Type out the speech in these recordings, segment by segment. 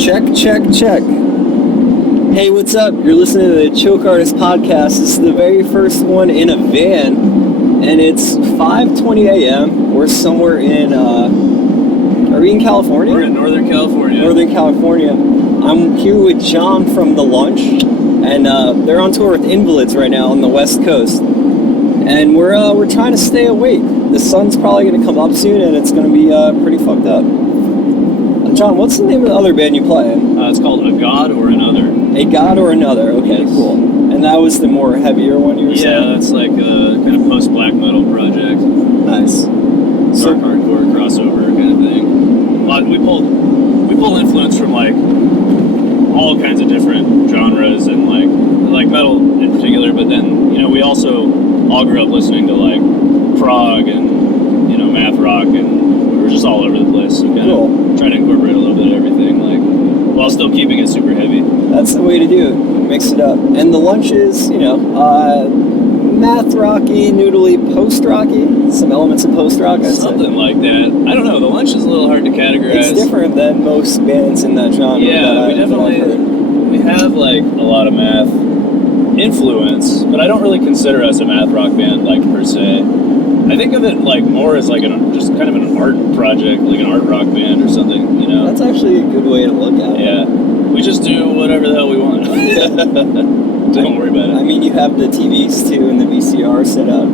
Check, check, check. Hey, what's up? You're listening to the Choke Artist Podcast. This is the very first one in a van, and it's 5:20 a.m. We're somewhere in, are we in California? We're in Northern California. Northern California. I'm here with John from The Lunch, and they're on tour with Invalids right now on the West Coast. And we're trying to stay awake. The sun's probably going to come up soon, and it's going to be pretty fucked up. John, what's the name of the other band you play in? It's called A God or Another. A God or Another. Okay, Yes. cool. And that was the more heavier one you were saying? Yeah, that's like a kind of post-black metal project. Nice. Dark hardcore crossover kind of thing. We pull influence from like all kinds of different genres and like metal in particular, but then we also all grew up listening to like prog and math rock, and we were just all over the place. So kind of try to incorporate a little bit of everything, like while still keeping it super heavy. That's the way to do it. Mix it up. And The Lunch is, math rocky, noodly, post rocky. Some elements of post rock. Something like that. I don't know. The Lunch is a little hard to categorize. It's different than most bands in that genre. Yeah, we have like a lot of math influence, but I don't really consider us a math rock band like per se. I think of it like more as like just kind of an art project, like an art rock band or something, That's actually a good way to look at it. Yeah, we just do whatever the hell we want. Don't worry about it. I mean, you have the TVs too and the VCR set up.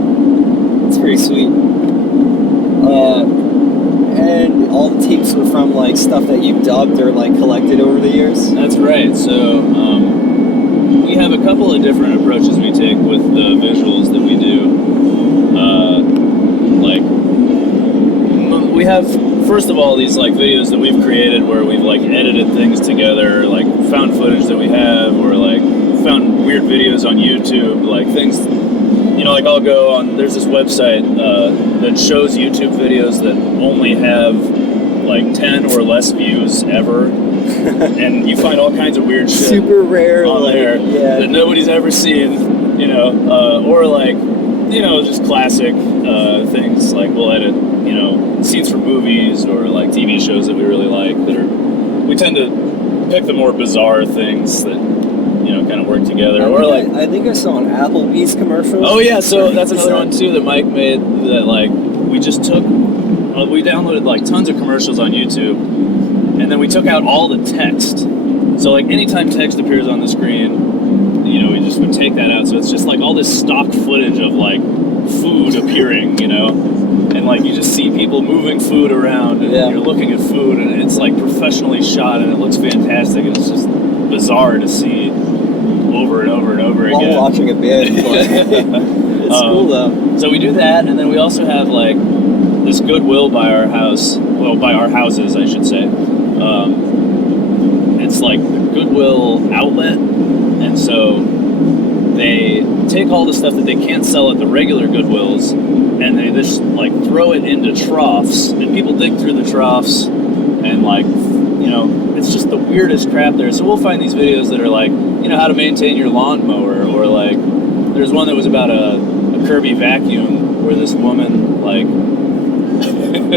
It's pretty sweet. And all the tapes were from like stuff that you've dubbed or like collected over the years? That's right. So we have a couple of different approaches we take with the visuals that we do. We have, first of all, these like videos that we've created where we've like edited things together, like found footage that we have, or like found weird videos on YouTube, like things, like I'll go on, there's this website that shows YouTube videos that only have like 10 or less views ever. And you find all kinds of weird shit. Super rare on there that nobody's ever seen, or like, just classic things, like we'll edit, scenes from movies or like TV shows that we really like we tend to pick the more bizarre things that, kind of work together. I think I saw an Applebee's commercial. Oh yeah, so that's another one too that Mike made that like, we just took, we downloaded like tons of commercials on YouTube, and then we took out all the text. So like anytime text appears on the screen, we just would take that out. So it's just like all this stock footage of like food appearing, and like you just see people moving food around, and you're looking at food, and it's like professionally shot, and it looks fantastic, and it's just bizarre to see over and over and over again. While watching a band play. It's cool though. So we do that, and then we also have like this Goodwill by our house, by our houses, I should say. It's like the Goodwill outlet, and so they take all the stuff that they can't sell at the regular Goodwills, and they just like throw it into troughs, and people dig through the troughs, and like, it's just the weirdest crap there. So we'll find these videos that are like, how to maintain your lawnmower, or like, there's one that was about a Kirby vacuum where this woman like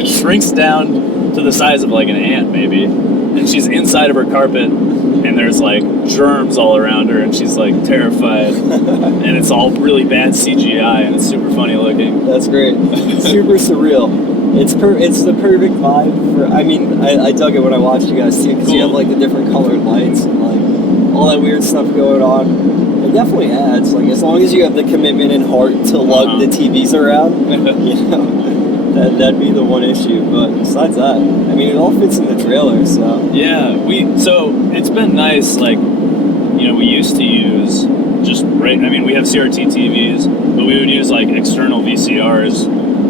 shrinks down to the size of like an ant maybe, and she's inside of her carpet, and there's like germs all around her, and she's like terrified, and it's all really bad CGI, and it's super funny looking. That's great. Super surreal. It's the perfect vibe for. I mean, I dug it when I watched you guys too, because you have like the different colored lights and like all that weird stuff going on. It definitely adds. Like as long as you have the commitment and heart to lug the TVs around, that'd be the one issue. But besides that, I mean, it all fits in the trailer. So yeah, so it's been nice. Like, we used to use just I mean, we have CRT TVs, but we would use like external VCRs.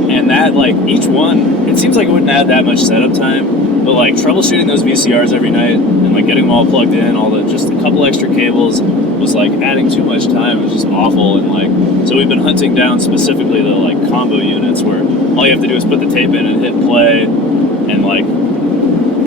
And that, like, each one, it seems like it wouldn't add that much setup time, but, like, troubleshooting those VCRs every night and, like, getting them all plugged in, just a couple extra cables was, like, adding too much time. It was just awful. And, like, so we've been hunting down specifically the, like, combo units where all you have to do is put the tape in and hit play, and, like,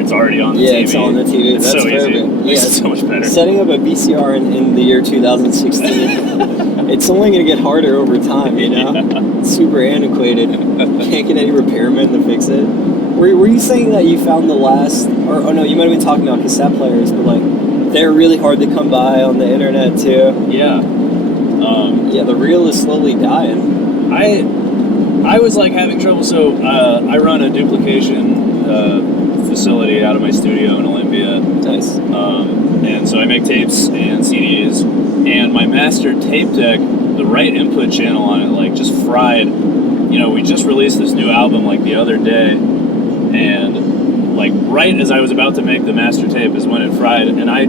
it's already on the TV. Yeah, it's on the TV. It's That's so easy. Yeah, It's so much better. Setting up a VCR in the year 2016, it's only going to get harder over time, Yeah. It's super antiquated. Can't get any repairmen to fix it. were you saying that you found the last, or oh no, you might have been talking about cassette players, but like they're really hard to come by on the internet too. Yeah. Yeah, the reel is slowly dying. I was like having trouble. So I run a duplication facility out of my studio in Olympia. Nice. And so I make tapes and CDs, and my master tape deck, the right input channel on it, like just fried. You know, we just released this new album like the other day, and like right as I was about to make the master tape is when it fried, and I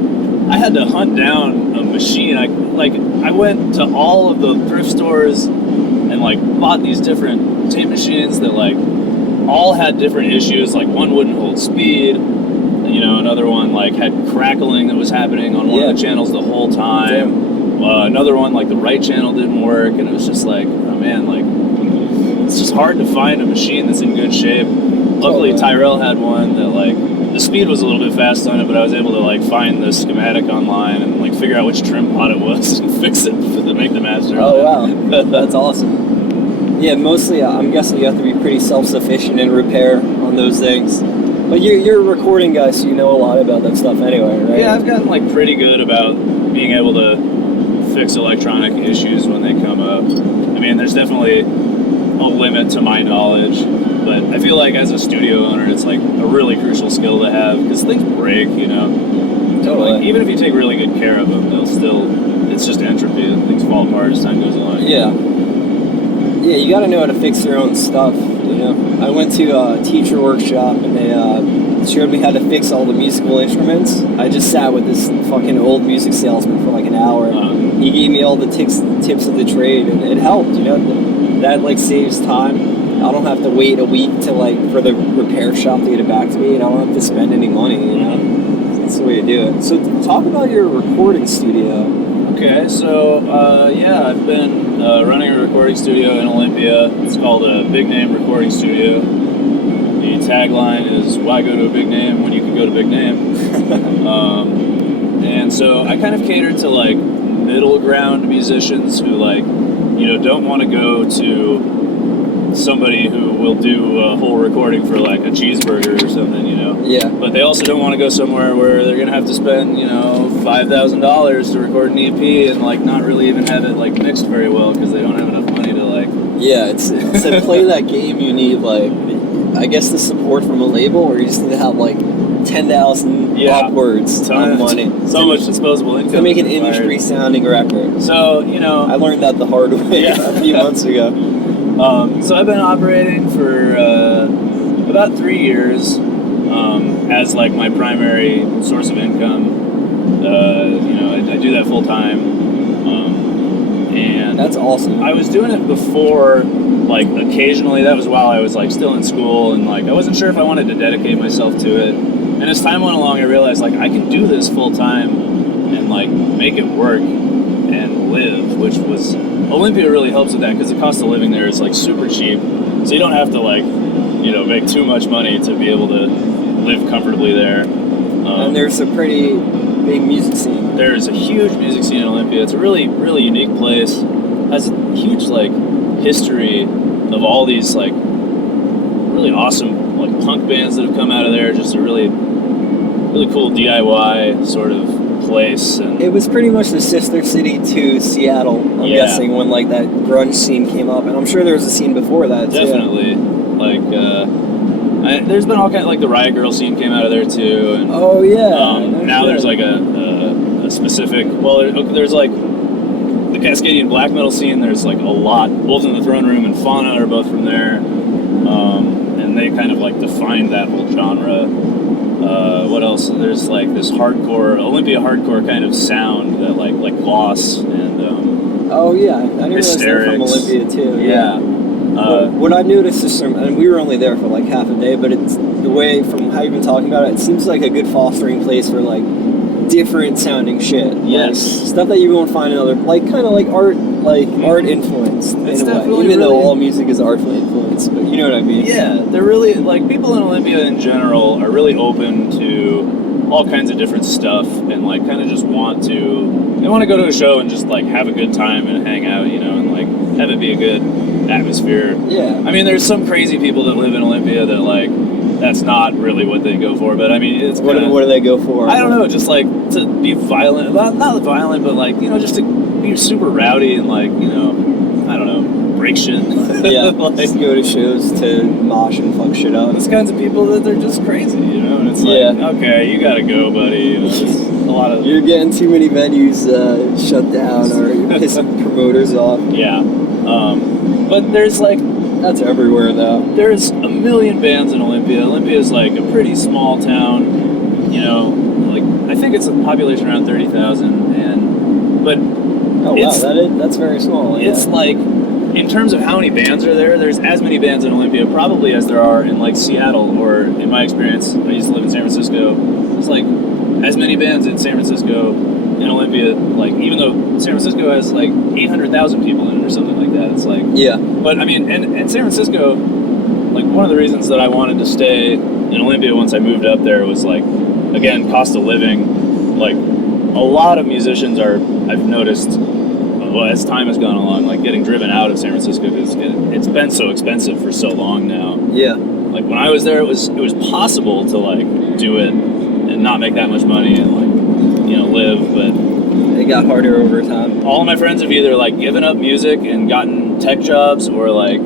had to hunt down a machine. I went to all of the thrift stores and like bought these different tape machines that like all had different issues. Like one wouldn't hold speed, you know, another one like had crackling that was happening on one of the channels the whole time. Another one like the right channel didn't work, and it was just like, oh man, like it's just hard to find a machine that's in good shape. Luckily Tyrell had one that like the speed was a little bit fast on it, but I was able to like find the schematic online and like figure out which trim pot it was and fix it to make the master. Oh wow, that's awesome. Yeah, mostly I'm guessing you have to be pretty self-sufficient in repair on those things. But you're a recording guy, so you know a lot about that stuff anyway, right? Yeah, I've gotten like pretty good about being able to fix electronic issues when they come up. I mean, there's definitely a limit to my knowledge, but I feel like as a studio owner, it's like a really crucial skill to have because things break, you know. Totally. Like, even if you take really good care of them, they'll still, it's just entropy and things fall apart as time goes on. Yeah. Yeah, you gotta know how to fix your own stuff, you know. I went to a teacher workshop and they showed me how to fix all the musical instruments. I just sat with this fucking old music salesman for like an hour. He gave me all the tips of the trade, and it helped, you know. That like saves time. I don't have to wait a week to like for the repair shop to get it back to me, and I don't have to spend any money, you know. That's the way to do it. So talk about your recording studio. Okay, so yeah, I've been running a recording studio in Olympia. It's called a Big Name Recording Studio. The tagline is, why go to a big name when you can go to big name? And so I kind of cater to like middle ground musicians who like, you know, don't want to go to somebody who will do a whole recording for like a cheeseburger or something, you know. Yeah. But they also don't want to go somewhere where they're gonna have to spend, you know, $5,000 to record an EP and like not really even have it like mixed very well because they don't have enough money to like. Yeah, it's to play that game you need like, I guess the support from a label, or you just need to have like 10,000 upwards of money. So much disposable income to make an industry sounding record. So, you know, I learned that the hard way a few months ago. So I've been operating for about 3 years as like my primary source of income. You know, I do that full time. And that's awesome. I was doing it before, like occasionally. That was while I was like still in school, and like I wasn't sure if I wanted to dedicate myself to it. And as time went along, I realized like I can do this full time and like make it work and live, which was Olympia really helps with that because the cost of living there is like super cheap, so you don't have to like, you know, make too much money to be able to live comfortably there. And there's a pretty big music scene. There's a huge music scene in Olympia. It's a really, really unique place. Has a huge like history of all these like really awesome like punk bands that have come out of there. Just a really, really cool DIY sort of place. And it was pretty much the sister city to Seattle, I'm guessing, when like that grunge scene came up, and I'm sure there was a scene before that too. Definitely. Like there's been all kinds, like the Riot Girl scene came out of there too, and now there's like a specific, well, there's like the Cascadian black metal scene. There's like a lot, both in the Throne Room and Fauna are both from there, and they kind of like defined that whole genre. What else? There's like this hardcore, Olympia hardcore kind of sound that like Loss and I didn't realize they're from Olympia too. What I noticed is and we were only there for like half a day, but it's the way from how you've been talking about it, it seems like a good fostering place for like different sounding shit. Yes. Like, stuff that you won't find in other, like kind of like art influenced in a way. Even though all music is artfully influenced, but you know what I mean? Yeah, they're really, like, people in Olympia in general are really open to all kinds of different stuff and like kind of just they want to go to a show and just like have a good time and hang out, you know, and like have it be a good atmosphere. Yeah. I mean, there's some crazy people that live in Olympia that like that's not really what they go for. But I mean, it's What do they go for? I don't know, just like to be violent. Well, not violent, but like, you know, just to be super rowdy and like, you know, I don't know, break shit. Yeah, like, just go to shows to mosh and fuck shit up. Those kinds of people that they're just crazy, you know. And it's like, okay, you gotta go, buddy. You know, there's a lot of you're getting too many venues shut down, or you're pissing promoters off. Yeah, but there's like. That's everywhere, though. There's a million bands in Olympia. Olympia is like a pretty small town, you know. Like I think it's a population around 30,000, but oh wow, that's very small. It's like in terms of how many bands are there. There's as many bands in Olympia probably as there are in like Seattle, or in my experience, I used to live in San Francisco. It's like as many bands in San Francisco in Olympia. Like even though San Francisco has like 800,000 people in it or something like that, it's like But I mean, and San Francisco, like one of the reasons that I wanted to stay in Olympia once I moved up there was like, again, cost of living. Like a lot of musicians are, I've noticed, well, as time has gone along, like getting driven out of San Francisco because it's been so expensive for so long now. Yeah. Like when I was there, it was possible to like do it and not make that much money and like, you know, live, but it got harder over time. All of my friends have either like given up music and gotten tech jobs, or like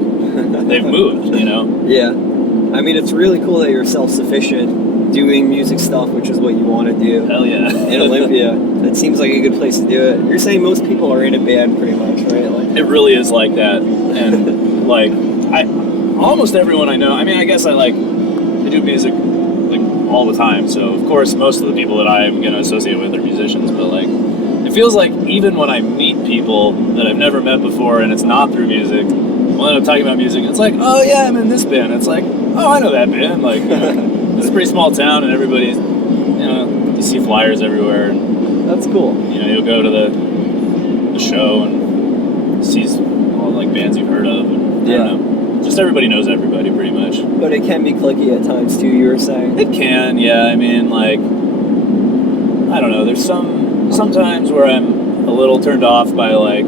they've moved, you know? Yeah. I mean, it's really cool that you're self-sufficient doing music stuff, which is what you want to do. Hell yeah. In Olympia. It seems like a good place to do it. You're saying most people are in a band pretty much, right? Like, it really is like that. And like almost everyone I know, I mean, I guess I do music like all the time, so of course most of the people that I'm going to associate with are musicians, but like it feels like even when I meet people that I've never met before and it's not through music, we'll end up talking about music, it's like, oh yeah, I'm in this band. It's like, oh, I know that band. Like, you know, it's a pretty small town and everybody's, you know, you see flyers everywhere. And, that's cool. You know, you'll go to the show and see all like bands you've heard of. And, I don't know, just everybody knows everybody pretty much. But it can be cliquey at times too, you were saying? It can, yeah. I mean, like, I don't know, there's sometimes where I'm a little turned off by like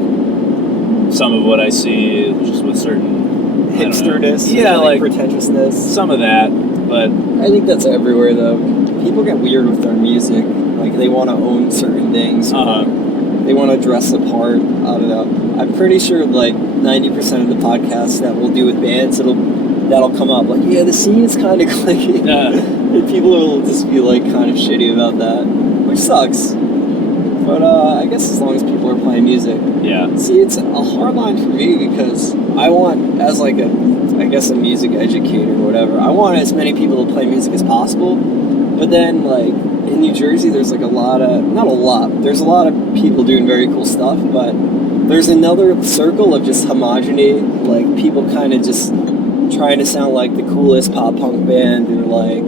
some of what I see just with certain hipsterness, like pretentiousness, some of that. But I think that's everywhere though. People get weird with their music, like they want to own certain things. They want to dress the part. I don't know. I'm pretty sure like 90% of the podcasts that we'll do with bands, that'll come up like, yeah, the scene is kind of cliquey. And people will just be like kind of shitty about that, which sucks. But I guess as long as people are playing music. Yeah. See, it's a hard line for me because I want, as like a music educator or whatever, I want as many people to play music as possible. But then like in New Jersey, there's like there's a lot of people doing very cool stuff, but there's another circle of just homogeneity, like people kind of just trying to sound like the coolest pop punk band, or like,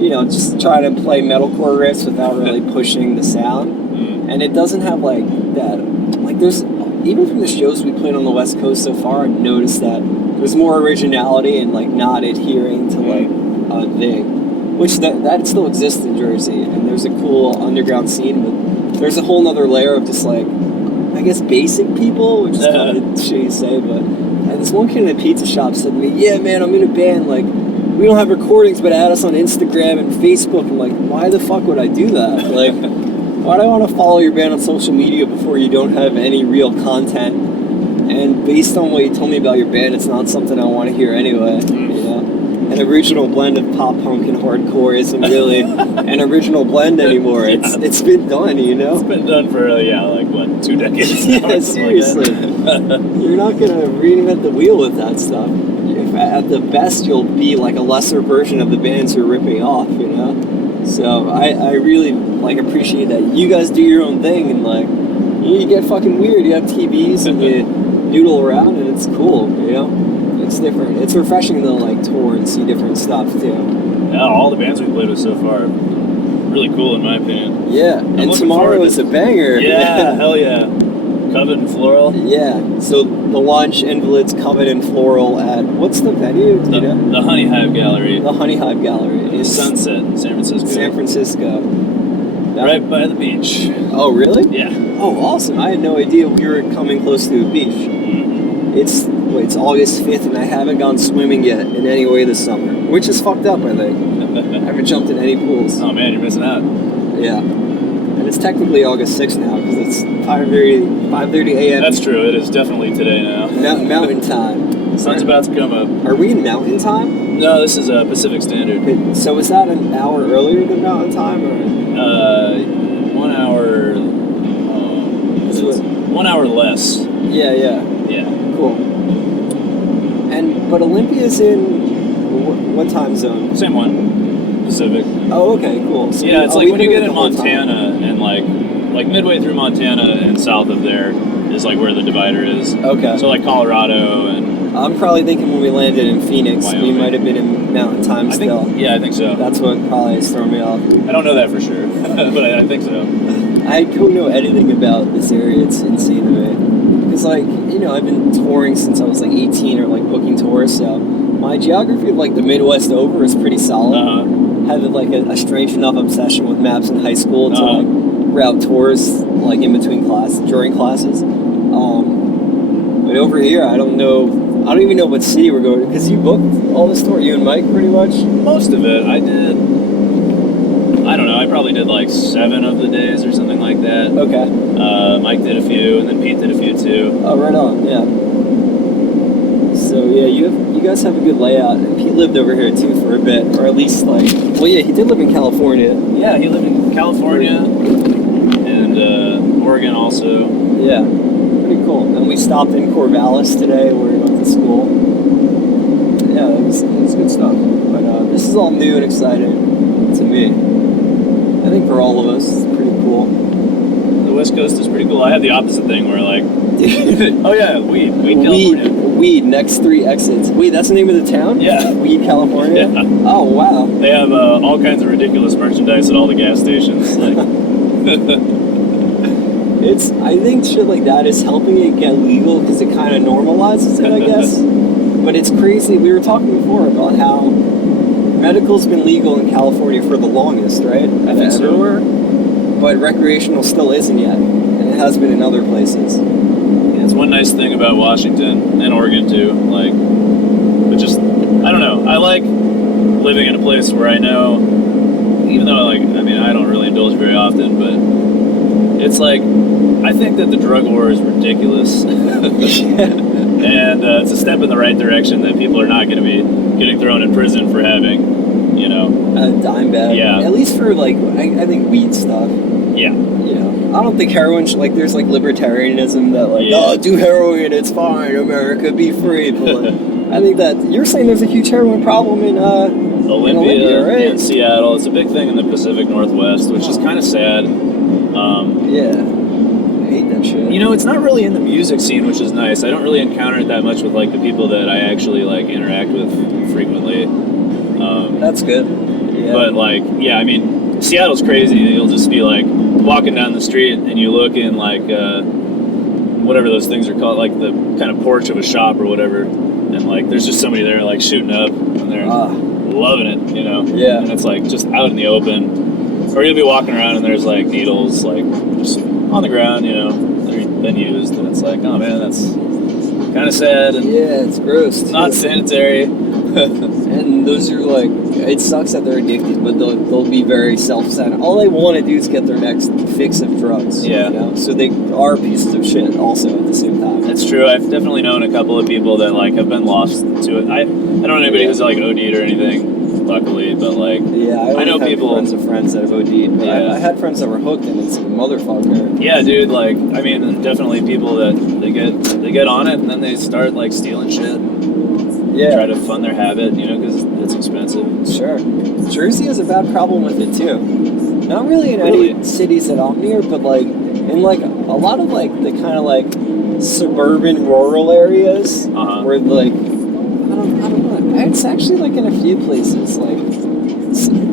you know, just trying to play metalcore riffs without really pushing the sound. And it doesn't have like that, like there's, even from the shows we played on the West Coast so far, I've noticed that there's more originality and like not adhering to like a thing, which that still exists in Jersey, and there's a cool underground scene, but there's a whole nother layer of just like, I guess basic people, which is kind of shitty to say, but this one kid in a pizza shop said to me, yeah man, I'm in a band, like we don't have recordings, but add us on Instagram and Facebook. I'm like, why the fuck would I do that? Like, why do I want to follow your band on social media before you don't have any real content? And based on what you told me about your band, it's not something I want to hear anyway. You know, an original blend of pop punk and hardcore isn't really an original blend anymore. It's been done, you know. It's been done for like what, 2 decades? Yeah, seriously. You're not gonna reinvent the wheel with that stuff. If at the best, you'll be like a lesser version of the bands you're ripping off, you know. So I really like appreciate that you guys do your own thing, and like you get fucking weird. You have TVs and you noodle around, and it's cool, you know. It's different. It's refreshing to like tour and see different stuff too. Yeah, all the bands we've played with so far, really cool in my opinion. Yeah, and tomorrow is a banger. Yeah, hell yeah. Covet and Floral. Yeah, so the launch, Invalids, Covet and Floral at, what's the venue? Do you know? The Honey Hive Gallery. The Honey Hive Gallery. In Sunset in San Francisco. San Francisco. Right by the beach. Oh, really? Yeah. Oh, awesome. I had no idea we were coming close to a beach. Mm-hmm. It's it's August 5th and I haven't gone swimming yet in any way this summer, which is fucked up, I think. I haven't jumped in any pools. Oh man, you're missing out. Yeah. And it's technically August 6th now because it's 5:30 a.m. That's true. It is definitely today now. Mountain time. Sun's about to come up. Are we in mountain time? No, this is Pacific Standard. So is that an hour earlier than mountain time? Or? 1 hour. 1 hour less. Yeah. Yeah. Cool. But Olympia's in what time zone? Same one. Pacific. Oh, okay, cool. So yeah, it's like when you get in Montana and like midway through Montana and south of there is like where the divider is. Okay. So like Colorado and. I'm probably thinking when we landed in Phoenix, Wyoming. we might have been in mountain time still. I think so. That's what probably is throwing me off. I don't know that for sure, but I think so. I don't know anything about this area. It's insane to me. Because, like, you know, I've been touring since I was like 18 or like booking tours, so my geography of like the Midwest over is pretty solid. Had like a strange enough obsession with maps in high school to like route tours like in between during classes. But over here, I don't even know what city we're going to, because you booked all this tour, you and Mike, pretty much? Most of it. I don't know, I probably did like 7 of the days or something like that. Okay. Mike did a few, and then Pete did a few too. Oh, right on, yeah. So, yeah, you guys have a good layout. And Pete lived over here too for a bit, or at least like, well, yeah, he did live in California. Yeah, he lived in California and Oregon also. Yeah, pretty cool. And we stopped in Corvallis today where we went to school. Yeah, it was good stuff. But this is all new and exciting to me. I think for all of us, it's pretty cool. The West Coast is pretty cool. I have the opposite thing where like, oh yeah, weed California. Weed, next 3 exits. Wait, that's the name of the town? Yeah. Weed, California? Yeah. Oh, wow. They have all kinds of ridiculous merchandise at all the gas stations. Like. I think shit like that is helping it get legal because it kind of normalizes it, I guess. But it's crazy. We were talking before about how medical's been legal in California for the longest, right? I think so. Everywhere. But recreational still isn't yet. And it has been in other places. It's one nice thing about Washington and Oregon too, like, but just, I don't know, I like living in a place where I know, even though I don't really indulge very often, but it's like, I think that the drug war is ridiculous. And it's a step in the right direction that people are not going to be getting thrown in prison for having, you know. A dime bag. Yeah. At least for like, I think weed stuff. Yeah. You know, I don't think heroin like there's like libertarianism that like, yeah. Oh, do heroin, it's fine, America, be free. But like, I think that you're saying there's a huge heroin problem in Olympia, right? And Seattle. It's a big thing in the Pacific Northwest, which is kind of sad. Yeah. I hate that shit. You know, it's not really in the music scene, which is nice. I don't really encounter it that much with like the people that I actually like interact with frequently. That's good. Yeah. But like, yeah, I mean, Seattle's crazy. You'll just be like walking down the street and you look in like whatever those things are called, like the kind of porch of a shop or whatever, and like there's just somebody there like shooting up and they're loving it, you know. Yeah. And it's like just out in the open, or you'll be walking around and there's like needles like just on the ground, you know, they've been used, and it's like, oh man, that's kind of sad and yeah, it's gross. Not sanitary. And those are like, it sucks that they're addicted, but they'll be very self-centered. All they want to do is get their next fix of drugs. Yeah. You know? So they are pieces of shit also at the same time. It's true. I've definitely known a couple of people that like have been lost to it. I don't know anybody who's like OD'd or anything, luckily, but like I know people. Friends of friends that have OD'd. But I had friends that were hooked, and it's a motherfucker. Yeah, dude. Like, I mean, definitely people that they get on it and then they start like stealing shit. Yeah. Try to fund their habit, you know, because it's expensive. Sure. Jersey has a bad problem with it too. Not really in any cities that I'm near, but like in like a lot of like the kind of like suburban rural areas where like I don't know. It's actually like in a few places like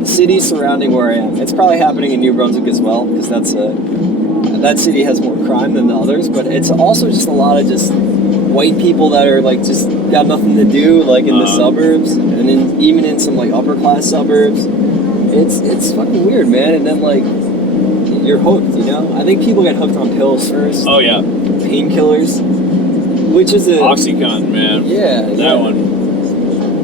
cities surrounding where I am. It's probably happening in New Brunswick as well because that city has more crime than the others, but it's also just a lot of just white people that are like just got nothing to do like in the suburbs, and even in some like upper class suburbs. It's fucking weird, man. And then like you're hooked, you know. I think people get hooked on pills first. Oh yeah, painkillers. which is a OxyContin, man. Yeah, that one.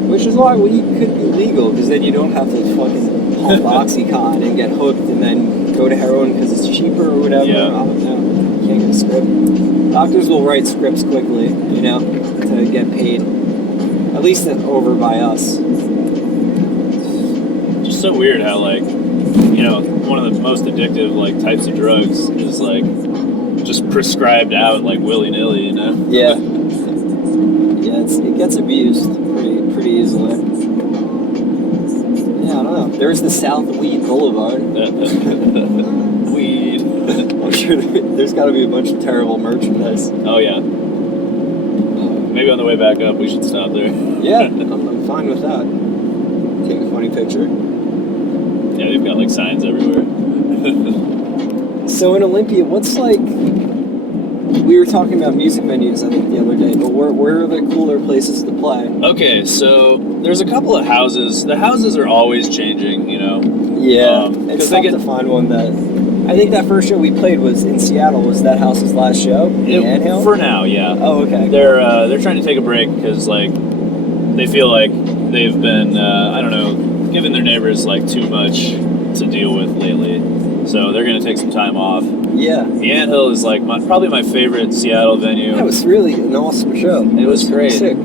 Which is why weed could be legal, because then you don't have to fucking pump OxyContin and get hooked and then go to heroin because it's cheaper or whatever. Yeah. I don't know. You can't get a script. Doctors will write scripts quickly, you know, to get paid. At least over by us. Just so weird how, like, you know, one of the most addictive, like, types of drugs is, like, just prescribed out, like, willy-nilly, you know? Yeah. Yeah, it gets abused pretty easily. Yeah, I don't know. There's the South Weed Boulevard. Weed. I'm sure there's got to be a bunch of terrible merchandise. Oh, yeah. Maybe on the way back up, we should stop there. Yeah, I'm fine with that. Take a funny picture. Yeah, they've got, like, signs everywhere. So in Olympia, what's like... We were talking about music venues, I think, the other day, but where are the cooler places to play? Okay, so there's a couple of houses. The houses are always changing, you know? Yeah, it's tough to find one that... I think that first show we played was in Seattle. Was that house's last show? Anthill? For now, yeah. Oh, okay. They're trying to take a break because, like, they feel like they've been, I don't know, giving their neighbors, like, too much to deal with lately. So they're going to take some time off. Yeah. The Anthill is, like, probably my favorite Seattle venue. That was really an awesome show. It was great. Sick.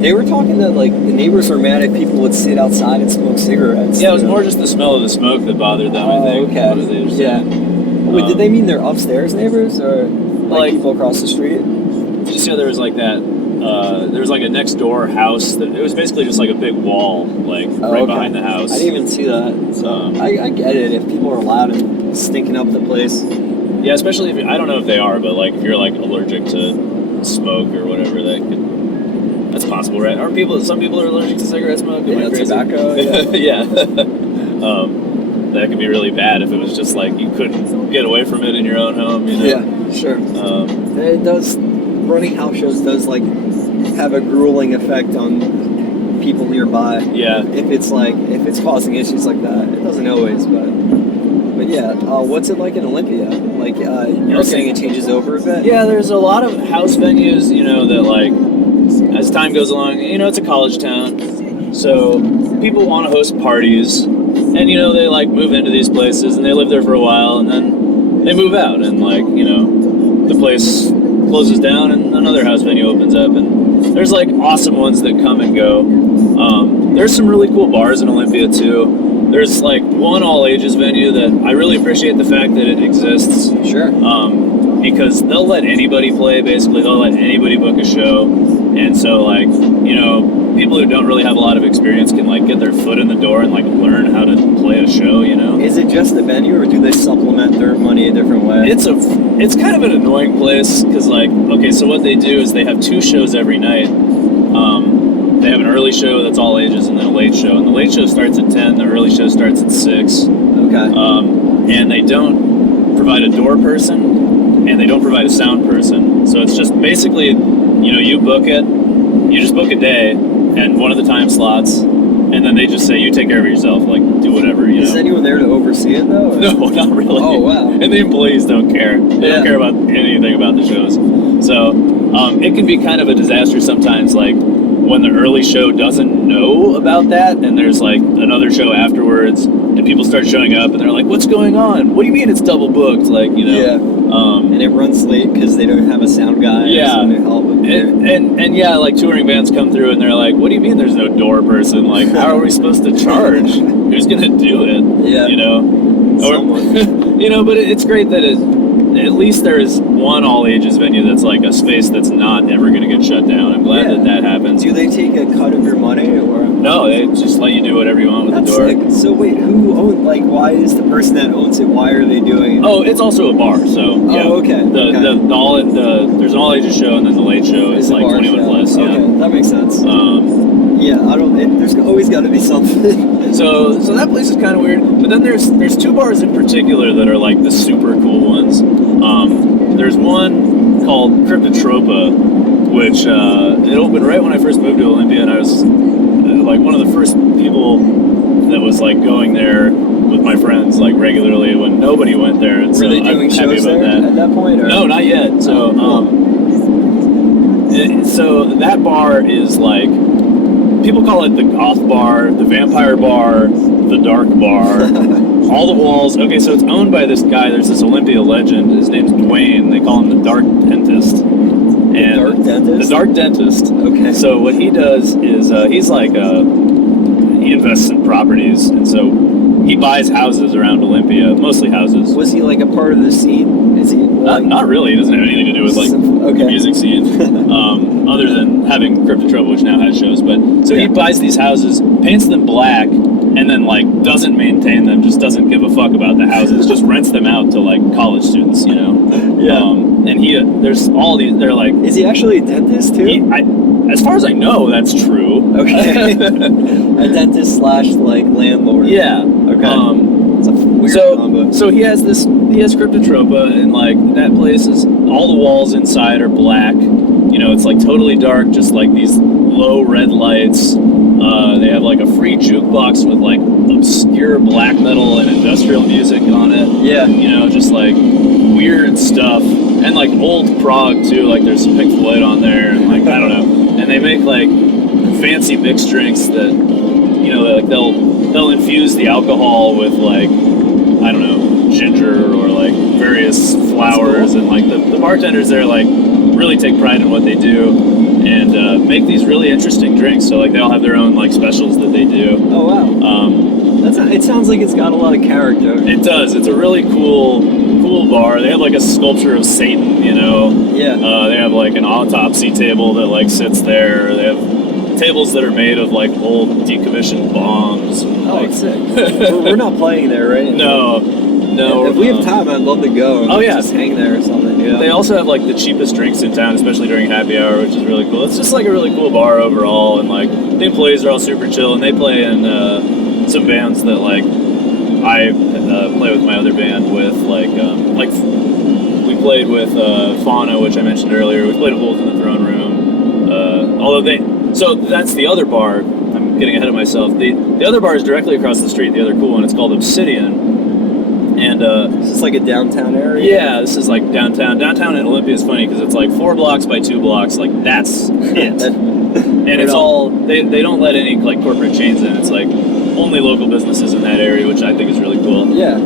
They were talking that, like, the neighbors were mad if people would sit outside and smoke cigarettes. Yeah, it was more just the smell of the smoke that bothered them, I think. Okay. Yeah. Wait, did they mean their upstairs neighbors or like people across the street? Did you see how there was like that? There was like a next door house that it was basically just like a big wall, like right behind the house. I didn't even see that. So I get it if people are loud and stinking up the place. Yeah, especially if I don't know if they are, but like if you're like allergic to smoke or whatever, that's possible, right? Aren't some people are allergic to cigarette smoke? Yeah, tobacco. Yeah. That could be really bad if it was just like you couldn't get away from it in your own home, you know? Yeah, sure. It does. Running house shows does like have a grueling effect on people nearby. Yeah. If it's causing issues like that, it doesn't always, but yeah. What's it like in Olympia? Like you're saying it changes over a bit? Yeah, there's a lot of house venues, you know, that like as time goes along, you know, it's a college town, so people want to host parties, and you know they like move into these places and they live there for a while and then they move out and like you know the place closes down and another house venue opens up, and there's like awesome ones that come and go. There's some really cool bars in Olympia too. There's like one all ages venue that I really appreciate the fact that it exists. Sure. Because they'll let anybody play, basically they'll let anybody book a show, and so like you know people who don't really have a lot of experience can like get their foot in the door and like learn how to play a show, you know. Is it just the venue or do they supplement their money a different way? It's kind of an annoying place because like okay, so what they do is they have 2 shows every night. They have an early show that's all ages and then a late show, and the late show starts at 10, the early show starts at 6. Okay. And they don't provide a door person and they don't provide a sound person, so it's just basically you know you just book a day and one of the time slots, and then they just say you take care of yourself, like do whatever. You Is know? anyone there to oversee it though? Or? No, not really. Oh wow! And the employees don't care. They don't care about anything about the shows. So it can be kind of a disaster sometimes, like when the early show doesn't know about that, and there's like another show afterwards, and people start showing up, and they're like, "What's going on? What do you mean it's double booked?" Like you know. Yeah. And it runs late because they don't have a sound guy. Yeah. Or to help with and yeah, like touring bands come through and they're like, "What do you mean there's no door person? Like, how are we supposed to charge? Who's gonna do it?" Yeah. You know. Someone. You know, but it's great that at least there's one all ages venue that's like a space that's not ever gonna get shut down. I'm glad that happens. Do they take a cut of your money or? No, they just let you do whatever you want with the door. Sick. So wait, who owns? Like, why is the person that owns it? Why are they doing it? Oh, it's also a bar. So yeah. Oh, okay. There's an all ages show and then the late show is like 21 plus. Yeah. Okay, that makes sense. Yeah, there's always got to be something. So that place is kind of weird. But then there's 2 bars in particular that are like the super cool ones. There's one called Cryptotropa, which it opened right when I first moved to Olympia, and I was like one of the first people that was like going there with my friends like regularly when nobody went there. And Were they doing shows there at that point? Or? No, not yet. So So that bar is like, people call it the goth bar, the vampire bar, the dark bar. All the walls. Okay, so it's owned by this guy. There's this Olympia legend. His name's Dwayne. They call him the Dark Dentist. And Dark Dentist? The Dark Dentist. Okay. So what he does is he's like he invests in properties, and so he buys houses around Olympia, mostly houses. Was he like a part of the scene? Is he Not really. It doesn't have anything to do with like the music scene, other than having Cryptotropa, which now has shows. But so he buys these houses, paints them black, and then like doesn't maintain them, just doesn't give a fuck about the houses, just rents them out to like college students, you know. And there's all these. They're like, is he actually a dentist too? As far as I know, that's true. Okay. A dentist / like landlord. Yeah. Okay. It's a weird combo. So he has Cryptotropa, and like that place is, all the walls inside are black. You know, it's like totally dark, just like these low red lights. They have like a free jukebox with like obscure black metal and industrial music on it. Yeah. You know, just like weird stuff. And like old prog too, like there's some Pink Floyd on there, and like, I don't know. And they make like fancy mixed drinks that, you know, like they'll infuse the alcohol with like, I don't know, ginger or like various flowers, and like the bartenders there like really take pride in what they do and make these really interesting drinks. So like they all have their own like specials that they do. Oh wow. It sounds like it's got a lot of character. It does. It's a really cool bar. They have like a sculpture of Satan, you know. Yeah. They have like an autopsy table that like sits there. They have tables that are made of like old decommissioned bombs. Oh, like, sick. We're not playing there, right? No. If we have time, I'd love to go. Oh yeah, just hang there or something. Yeah. They also have like the cheapest drinks in town, especially during happy hour, which is really cool. It's just like a really cool bar overall, and like the employees are all super chill, and they play in some bands that like I play with my other band with, like we played with Fauna, which I mentioned earlier. We played a Holes in the Throne Room. So that's the other bar. I'm getting ahead of myself. The other bar is directly across the street. The other cool one. It's called Obsidian. And is this like a downtown area? Yeah, this is like downtown. Downtown in Olympia is funny because it's like 4 blocks by 2 blocks. Like that's it. And it's all they don't let any like corporate chains in. It's like only local businesses in that area, which I think is really cool. Yeah.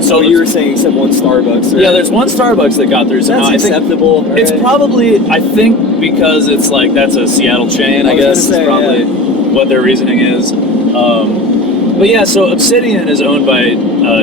So you were saying except one Starbucks, right? Yeah, there's one Starbucks that got through somehow. That's acceptable. Right? It's probably, I think, because it's like that's a Seattle chain. I guess is probably what their reasoning is. But yeah, so Obsidian is owned by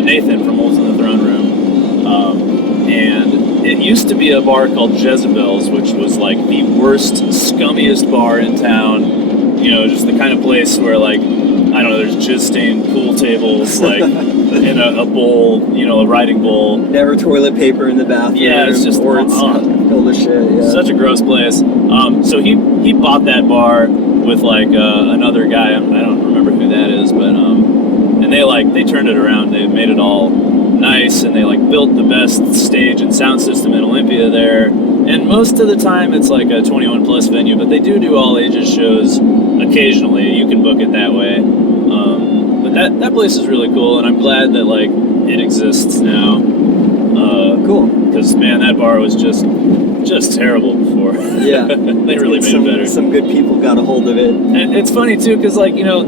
Nathan from Holes in the Throne Room, and it used to be a bar called Jezebel's, which was like the worst, scummiest bar in town. You know, just the kind of place where like, I don't know, there's jizz-stained pool tables, like, in a bowl, you know, a riding bowl. Never toilet paper in the bathroom. Yeah, it's just filled with shit, yeah. Such a gross place. So he bought that bar with, like, another guy, I don't remember who that is, but, and they turned it around. They made it all nice, and they, like, built the best stage and sound system in Olympia there. And most of the time, it's like a 21-plus venue, but they do all ages shows occasionally. You can book it that way. But that place is really cool, and I'm glad that like it exists now. Cool. Because man, that bar was just terrible before. Yeah. They really made it better. Some good people got a hold of it. And it's funny too, because like, you know,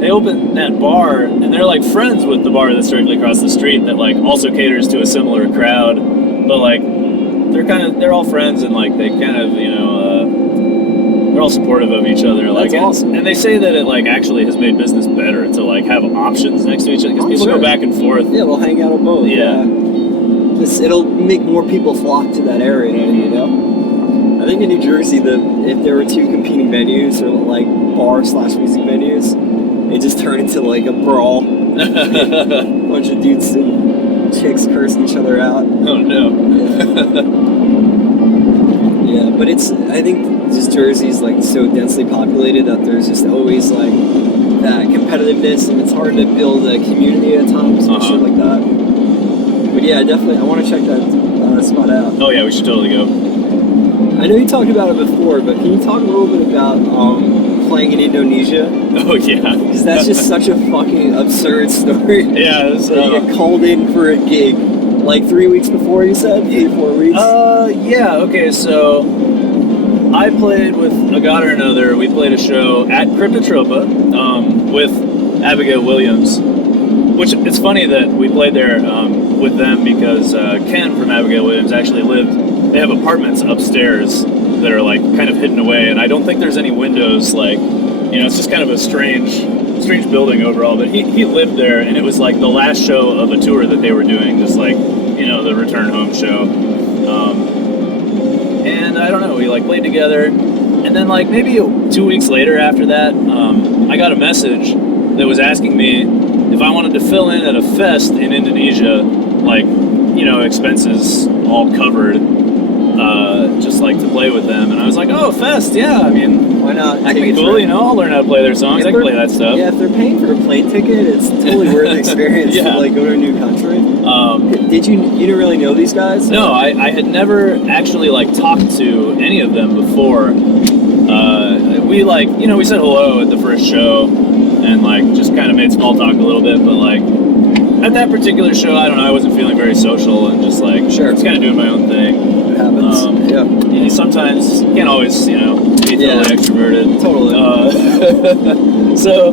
they opened that bar, and they're like friends with the bar that's directly across the street that like also caters to a similar crowd. But like they're all friends, and like they kind of, you know, they're all supportive of each other. That's like, awesome. And they say that it like actually has made business better to like have options next to each other, because people go back and forth. Yeah, they'll hang out at both. Yeah. It'll make more people flock to that area, you know? I think in New Jersey, if there were 2 competing venues, or like bar/music venues, it just turned into like a brawl. Bunch of dudes and chicks cursing each other out. Oh no. Yeah, but I think just Jersey's like so densely populated that there's just always like that competitiveness, and it's hard to build a community at times and shit like that. But yeah, definitely, I want to check that spot out. Oh yeah, we should totally go. I know you talked about it before, but can you talk a little bit about playing in Indonesia? Oh yeah. Because that's just such a fucking absurd story. Yeah. You get called in for a gig like 3 weeks before, you said? 3 or 4 weeks? Yeah, okay, so I played with a god or another. We played a show at Cryptotropa with Abigail Williams, which it's funny that we played there with them because Ken from Abigail Williams actually lived. They have apartments upstairs that are like kind of hidden away, and I don't think there's any windows. Like, you know, it's just kind of a strange building overall. But he lived there, and it was like the last show of a tour that they were doing, just like, you know, the return home show. And I don't know, we like played together, and then like maybe 2 weeks later after that, I got a message that was asking me if I wanted to fill in at a fest in Indonesia, like, you know, expenses all covered, just like to play with them. And I was like, oh, fest, yeah, I mean, why not? That could be cool, you know, I'll learn how to play their songs, I can play that stuff. Yeah, if they're paying for a plane ticket, it's totally worth the experience to like go to a new country. You didn't really know these guys? No, I had never actually like talked to any of them before. We like, you know, we said hello at the first show and like just kind of made small talk a little bit, but like at that particular show, I don't know, I wasn't feeling very social and just like, just kind of doing my own thing. It happens. You sometimes you can't always, you know, be totally extroverted. Totally. So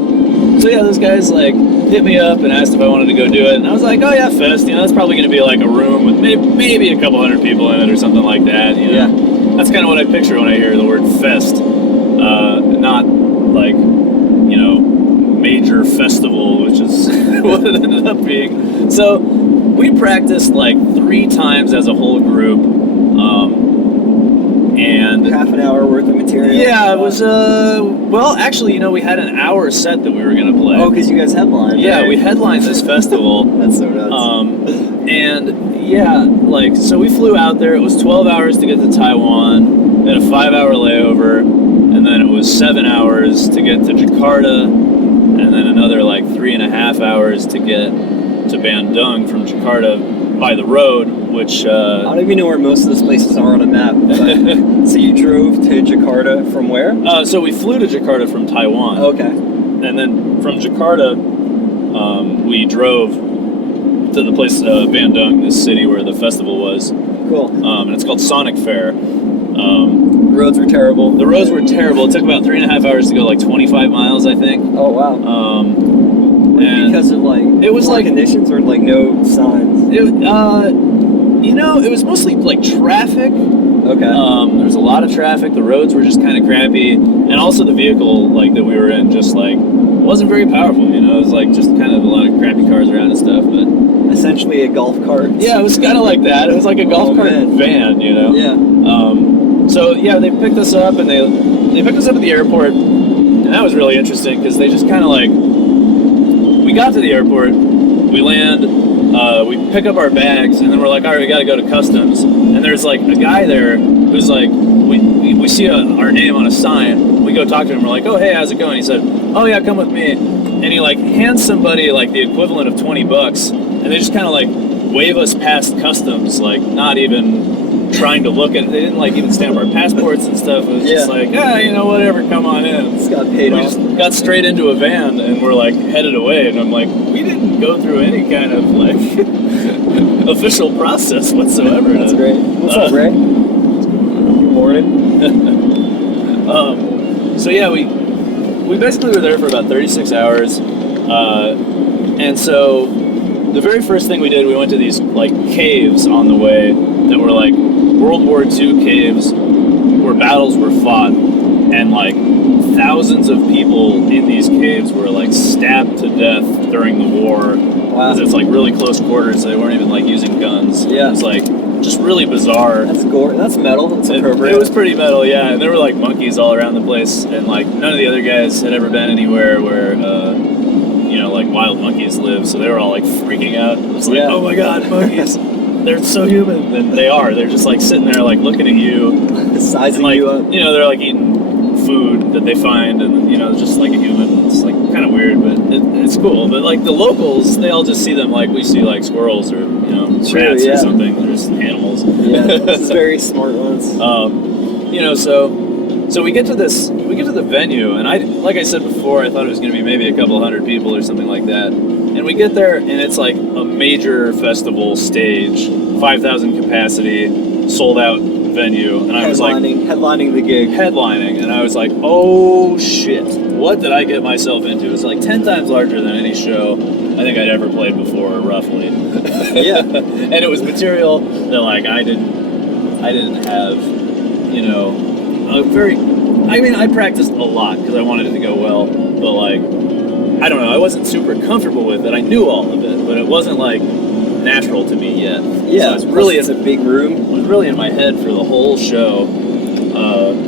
yeah, those guys like hit me up and asked if I wanted to go do it, and I was like, oh yeah, fest. You know, that's probably going to be like a room with maybe a couple hundred people in it or something like that. You know? Yeah. That's kind of what I picture when I hear the word fest. Not like, you know, major festival, which is what it ended up being. So we practiced like 3 times as a whole group. And half an hour worth of material. Yeah, it was well, actually, you know, we had an hour set that we were gonna play. Oh, because you guys headlined. Yeah, right? We headlined this festival. That's so nuts. And yeah, like, so we flew out there. It was 12 hours to get to Taiwan, then a 5-hour layover, and then it was 7 hours to get to Jakarta, and then another like 3.5 hours to get to Bandung from Jakarta by the road, which I don't even know where most of those places are on a map. So you drove to Jakarta from where? So we flew to Jakarta from Taiwan. Okay. And then from Jakarta, we drove to the place, Bandung, this city where the festival was. Cool. And it's called Sonic Fair. The roads were terrible. The roads were terrible. It took about 3.5 hours to go like 25 miles, I think. Oh, wow. And because of like it was like conditions or like no signs. You know, it was mostly like traffic. Okay. There was a lot of traffic. The roads were just kind of crappy, and also the vehicle like that we were in just like wasn't very powerful. You know, it was like just kind of a lot of crappy cars around and stuff. But essentially a golf cart. Yeah, it was kind of like that. It was like a golf cart van. You know. Yeah. So yeah, they picked us up and they picked us up at the airport, and that was really interesting because they just kind of like. We got to the airport, we land, we pick up our bags, and then we're like, all right, we got to go to customs. And there's like a guy there who's like, we see our name on a sign. We go talk to him. We're like, oh, hey, how's it going? He said, oh yeah, come with me. And he like hands somebody like the equivalent of $20, and they just kind of like wave us past customs, like not even trying to look at it. They didn't like even stamp our passports and stuff. It was just like, you know, whatever, come on in. Just got paid off. We just got straight into a van and we're like headed away, and I'm like, we didn't go through any kind of like official process whatsoever. That's great. What's up, Ray? Good morning. So yeah, we basically were there for about 36 hours, and so the very first thing we did, we went to these like caves on the way that were like World War II caves where battles were fought, and like thousands of people in these caves were like stabbed to death during the war. Wow. Because it's like really close quarters, so they weren't even like using guns. Yeah. It's like just really bizarre. That's gore. That's metal. That's appropriate. It was pretty metal, yeah. And there were like monkeys all around the place, and like none of the other guys had ever been anywhere where you know, like wild monkeys live, so they were all like freaking out. It was like, oh my god, monkeys. They're so human. And they are. They're just like sitting there like looking at you. Sizing like, you up. You know, they're like eating food that they find, and you know, just like a human. It's like kind of weird, but it's cool. But like the locals, they all just see them like we see like squirrels or, you know, rats or something. They're just animals. Yeah, this is very smart ones. You know, so we get to the venue, and like I said before, I thought it was going to be maybe a couple hundred people or something like that. And we get there, and it's like a major festival stage, 5,000 capacity, sold out venue, and I was like, headlining the gig. Headlining, and I was like, oh shit, what did I get myself into? It was like 10 times larger than any show I think I'd ever played before, roughly. Yeah. And it was material that like I didn't have, you know, I practiced a lot because I wanted it to go well, but like, I don't know, I wasn't super comfortable with it. I knew all of it, but it wasn't like natural to me yet. Yeah, so it's a big room. It was really in my head for the whole show,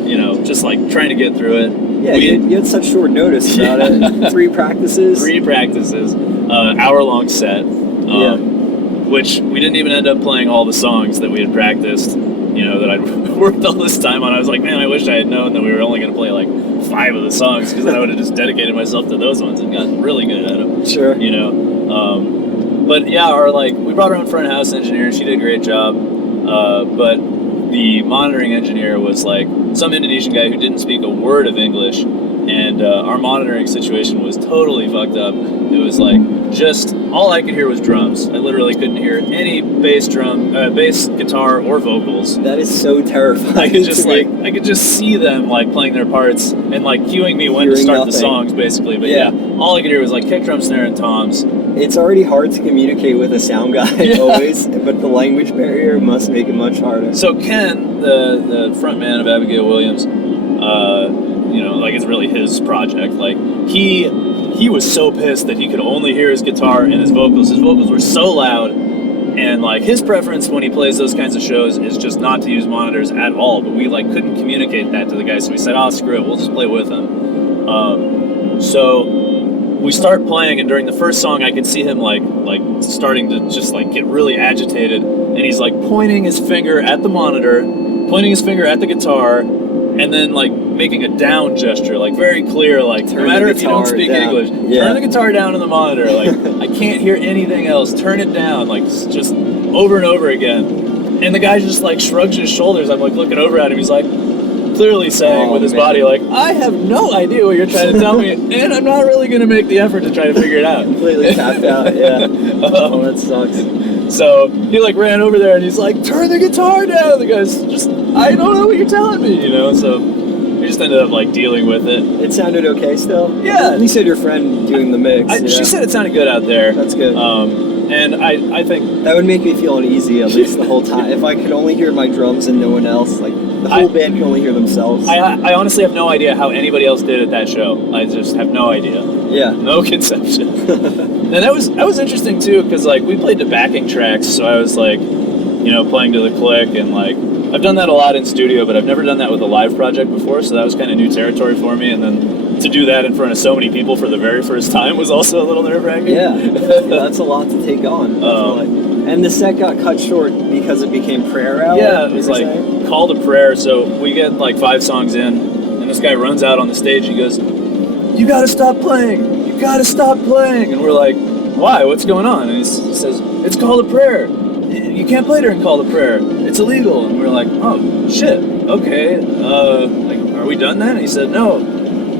you know, just like trying to get through it. Yeah, you had such short notice about it. 3 practices. 3 practices, hour-long set, which we didn't even end up playing all the songs that we had practiced, you know, that I'd worked all this time on. I was like, man, I wish I had known that we were only going to play like 5 of the songs, because then I would have just dedicated myself to those ones and gotten really good at them. Sure. You know, but yeah, we brought our own front house engineer, and she did a great job, but the monitoring engineer was like some Indonesian guy who didn't speak a word of English, and our monitoring situation was totally fucked up. It was like just all I could hear was drums. I literally couldn't hear any bass guitar, or vocals. That is so terrifying. I could just see them like playing their parts and like cueing me when to start the songs, basically. But yeah, all I could hear was like kick drum, snare, and toms. It's already hard to communicate with a sound guy always, but the language barrier must make it much harder. So Ken, the front man of AGOAO Williams, you know, like it's really his project. Like he was so pissed that he could only hear his guitar and his vocals. His vocals were so loud, and like his preference when he plays those kinds of shows is just not to use monitors at all. But we like couldn't communicate that to the guy, so we said, "Oh, screw it, we'll just play with him." So we start playing, and during the first song, I could see him like starting to just like get really agitated, and he's like pointing his finger at the monitor, pointing his finger at the guitar, and then like making a down gesture, like very clear, like no matter if you don't speak English, turn the guitar down on the monitor. Like I can't hear anything else. Turn it down, like just over and over again. And the guy just like shrugs his shoulders. I'm like looking over at him. He's like clearly saying with his body, like, I have no idea what you're trying to tell me, and I'm not really going to make the effort to try to figure it out. Completely tapped out. Yeah. Oh, that sucks. So he like ran over there and he's like, turn the guitar down. The guy's just, I don't know what you're telling me, you know. So we just ended up like dealing with it. It sounded okay still? Yeah. At least you had your friend doing the mix. She said it sounded good out there. That's good. And I think that would make me feel uneasy at least the whole time. If I could only hear my drums and no one else, like the whole band can only hear themselves. I honestly have no idea how anybody else did at that show. I just have no idea. Yeah. No conception. And that was interesting too, because like we played the backing tracks, so I was like, you know, playing to the click, and like I've done that a lot in studio, but I've never done that with a live project before, so that was kind of new territory for me. And then to do that in front of so many people for the very first time was also a little nerve-wracking. Yeah, that's a lot to take on. And the set got cut short because it became prayer hour. Yeah, it was like call to prayer. So we get like 5 songs in, and this guy runs out on the stage. He goes, "You got to stop playing! You got to stop playing!" And we're like, "Why? What's going on?" And he says, "It's call to prayer. You can't play during call to prayer. It's illegal." And we're like, "Oh shit. Okay. Like, are we done then?" And he said, "No.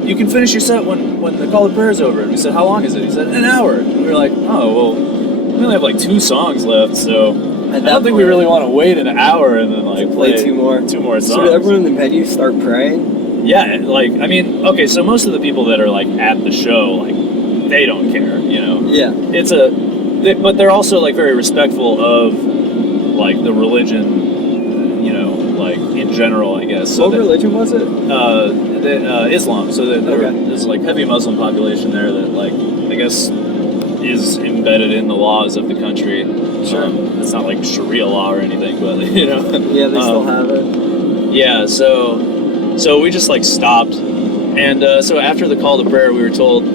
You can finish your set when the call to prayer is over." And we said, "How long is it?" He said, "An hour." And we were like, "Oh, well, we only have like 2 songs left, so I don't think we really want to wait an hour and then like play 2 more songs." So did everyone in the venue start praying? Yeah, like, I mean, okay, so most of the people that are like at the show, like, they don't care, you know? Yeah. But they're also like very respectful of like the religion, you know, like in general, I guess. So what religion was it? Islam. So there's like heavy Muslim population there that like I guess is embedded in the laws of the country. Sure. It's not like Sharia law or anything, but you know. Yeah, they still have it. Yeah. So we just like stopped, and so after the call to prayer, we were told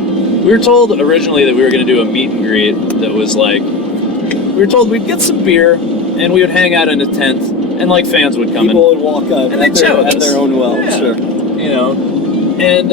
originally that we were going to do a meet and greet that was like, we were told we'd get some beer and we would hang out in a tent, and like fans would come People would walk up and they'd chat with us at their own will. Yeah. Sure. You know. And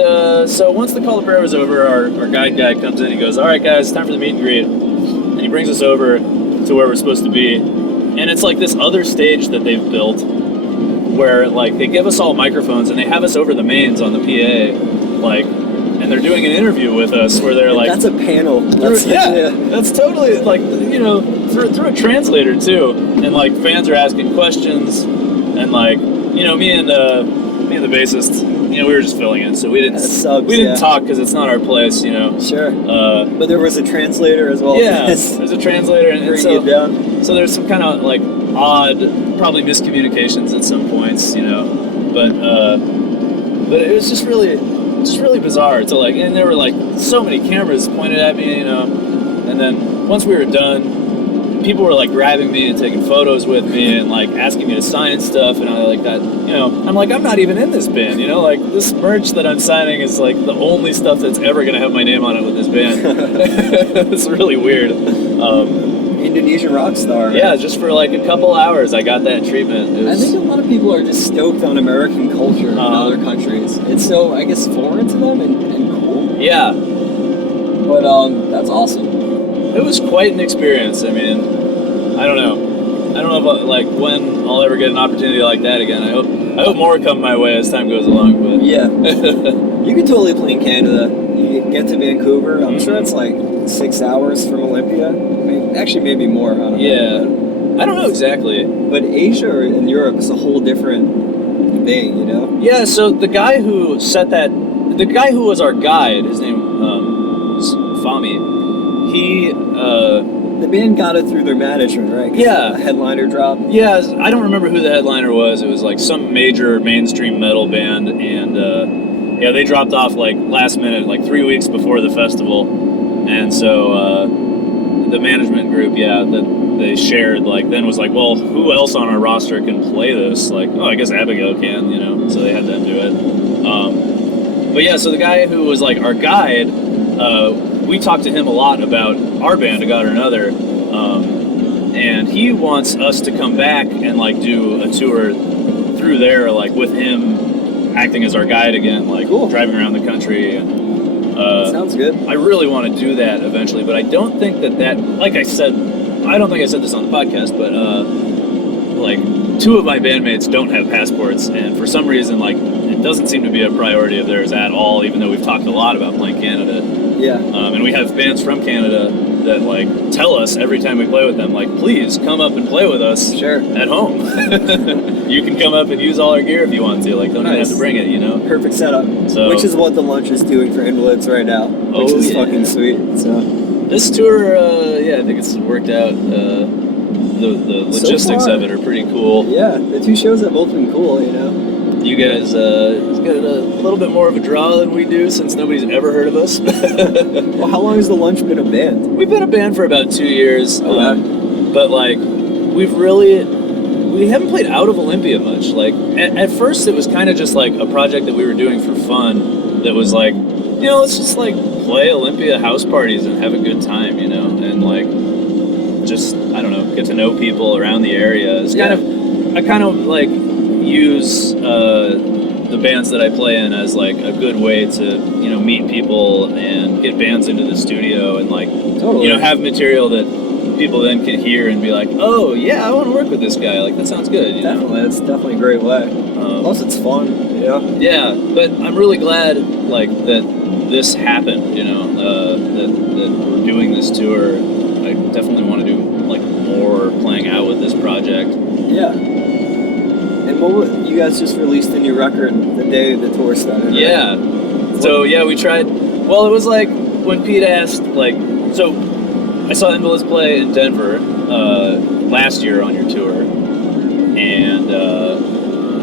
so once the call to prayer was over, our guide guy comes in. He goes, "All right, guys, it's time for the meet and greet." And he brings us over to where we're supposed to be. And it's like this other stage that they've built where like they give us all microphones and they have us over the mains on the PA, like, and they're doing an interview with us where they're like, that's a panel. That's totally like, you know, through a translator too. And like fans are asking questions. And like, you know, me and the bassist, you know, we were just filling in, so we didn't talk because it's not our place, you know. Sure. But there was a translator as well. Yeah, there's a translator, and so, it down. So there's some kind of like odd, probably miscommunications at some points, you know. But it was just really bizarre to like, and there were like so many cameras pointed at me, you know. And then once we were done, people were like grabbing me and taking photos with me and like asking me to sign stuff, and I like that, you know, I'm like, I'm not even in this band, you know, like this merch that I'm signing is like the only stuff that's ever gonna have my name on it with this band. It's really weird. Indonesian rock star. Right? Yeah, just for like a couple hours I got that treatment. I think a lot of people are just stoked on American culture in other countries. It's so, I guess, foreign to them and cool. Yeah. But that's awesome. It was quite an experience. I mean, I don't know if like when I'll ever get an opportunity like that again. I hope more come my way as time goes along. But yeah, you could totally play in Canada. You get to Vancouver. I'm sure it's like 6 hours from Olympia. Maybe more. I don't know. Yeah, I don't know exactly. But Asia and Europe is a whole different thing, you know. Yeah. So the guy who was our guide, his name was Fami. The band got it through their management, right? Yeah. A headliner drop. Yeah, I don't remember who the headliner was. It was like some major mainstream metal band, and yeah, they dropped off like last minute, like 3 weeks before the festival, and so the management group, that they shared, like then was like, well, who else on our roster can play this? Like, oh, I guess AGOAO can, you know. So they had them do it. But yeah, so the guy who was like our guide. We talked to him a lot about our band, A God or Another, and he wants us to come back and like do a tour through there, like with him acting as our guide again, like cool. Driving around the country. And, sounds good. I really want to do that eventually, but I don't think that, like I said, I don't think I said this on the podcast, but like 2 of my bandmates don't have passports, and for some reason, like it doesn't seem to be a priority of theirs at all, even though we've talked a lot about playing Canada. Yeah. And we have bands from Canada that like tell us every time we play with them, like, please come up and play with us. Sure. At home. You can come up and use all our gear if you want to. Like, don't even have to bring it, you know? Perfect setup. So, which is what the lunch is doing for Invalids right now. Which is fucking sweet. So this tour, I think it's worked out. The logistics of it are pretty cool. Yeah, the 2 shows have both been cool, you know. You guys got a little bit more of a draw than we do, since nobody's ever heard of us. Well, how long has the Lunch been a band? We've been a band for about 2 years. But like, we haven't played out of Olympia much. Like, at first it was kind of just like a project that we were doing for fun. That was like, you know, let's just like play Olympia house parties and have a good time, you know, and like just, I don't know, get to know people around the area. It's I kind of like use the bands that I play in as like a good way to, you know, meet people and get bands into the studio and like, you know, have material that people then can hear and be like, oh yeah, I want to work with this guy. Like, that sounds good. You definitely, that's definitely a great way. Plus, it's fun. Yeah. Yeah, but I'm really glad like that this happened. You know, that we're doing this tour. I definitely want to do like more playing out with this project. Yeah. And you guys just released a new record the day the tour started, right? Yeah. So yeah, we tried. Well, it was like when Pete asked, like, so I saw Invalids play in Denver last year on your tour, and